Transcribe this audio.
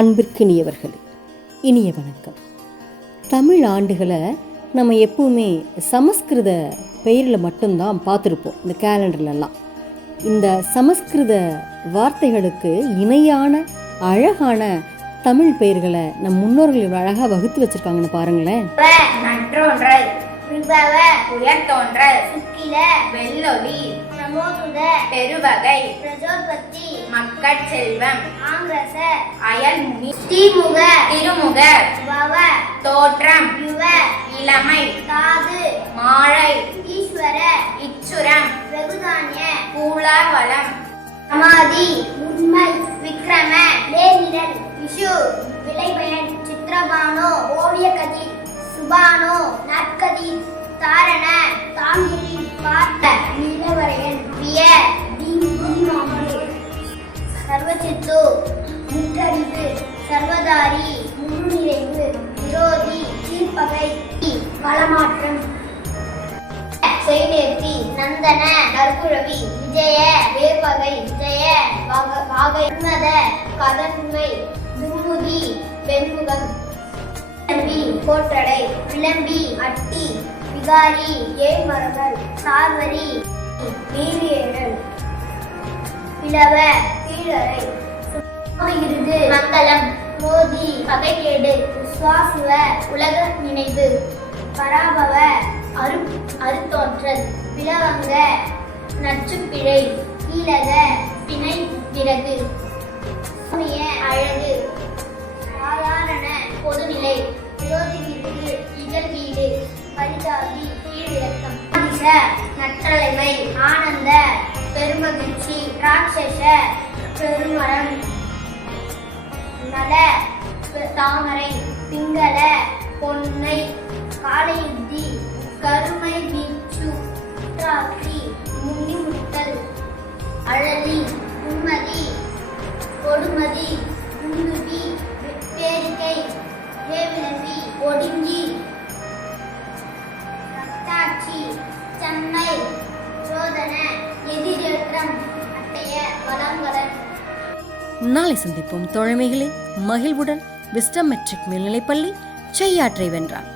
அன்பிற்கினியவர்களே, இனிய வணக்கம். தமிழ் ஆண்டுகளை நம்ம எப்பவுமே சமஸ்கிருத பெயரில் மட்டும்தான் பார்த்துருப்போம் இந்த கேலண்டர்லலாம். இந்த சமஸ்கிருத வார்த்தைகளுக்கு இணையான அழகான தமிழ் பெயர்களை நம் முன்னோர்கள் அழகாக வகுத்து வச்சிருக்காங்கன்னு பாருங்களேன். உயர்த்தோன்றல், சுக்கில, வெள்ளொளி, நமோதுத, பெருவகை, பிரஜோபதி, மக்கட் செல்வம், ஆங்கிரச, அயல்முனி, தீமுக, திருமுக, பவ, தோற்றம், யுவ, இளமை, தாது, மாழை, ஈஸ்வர, இச்சுரம், வெகுதானிய, கூலாவளம், சமாதி, உண்மை, விக்ரம, லேனிரல், விஷு, விளைபயன், சித்திரபானோ, ஓவியகதி, சுபானோ, நற்கதி, தாரண, தாங்கிரி, பார்த்த, நீலவரையன், விய, சர்வசித்து, முற்றறிவு, சர்வதாரி, முழுநிறைவு, விரோதி, தீர்ப்பகை, வளமாற்றம், செய்நேர்த்தி, நந்தன, நற்குழவி, விஜய, வேப்பகை, விஜய, வாகை, உன்னத, கதன்மை, துர்முதி, வெண்முகம், கோட்டடை, விளம்பி, அட்டி, விகாரி, ஏமரங்கள், சார்வரி, நீரியேடல், பிளவ, கீழறை, விருது, மங்களம், மோதி, பகைகேடு, சுவாசுவ, உலக நினைவு, பராபவ, அருத்தோற்றல், பிளவங்க, நச்சுப்பிழை, கீழக, பிணை விறகு, அழகு, சாதாரண, பொதுநிலை, விரோதி விருது, இகழ் வீடு, பரிதாபி, கீழிறக்கம், நற்றலைமை, ஆனந்த, பெருமகிழ்ச்சி, ராட்சச, பெருமரம், நல, தாமரை, பிங்கள, பொன்னை, காலையுத்தி, கருமை வீச்சு, ராட்சி, முன்னிமுத்தல், அழலி, உண்மதி, கொடுமதி, உண்டுவி, பேரிக்கை, வேவிலம்பி, ஒடுங்கி, ரத்தாட்சி, செம்மை, சோதன, எதிரேற்றம், அட்டைய, வளங்கலன். நாளை சந்திப்போம் தோழமைகளே. மகிழ்வுடன் விஸ்டம் மெட்ரிக் மேல்நிலைப்பள்ளி, செய்யாற்றை வென்றார்.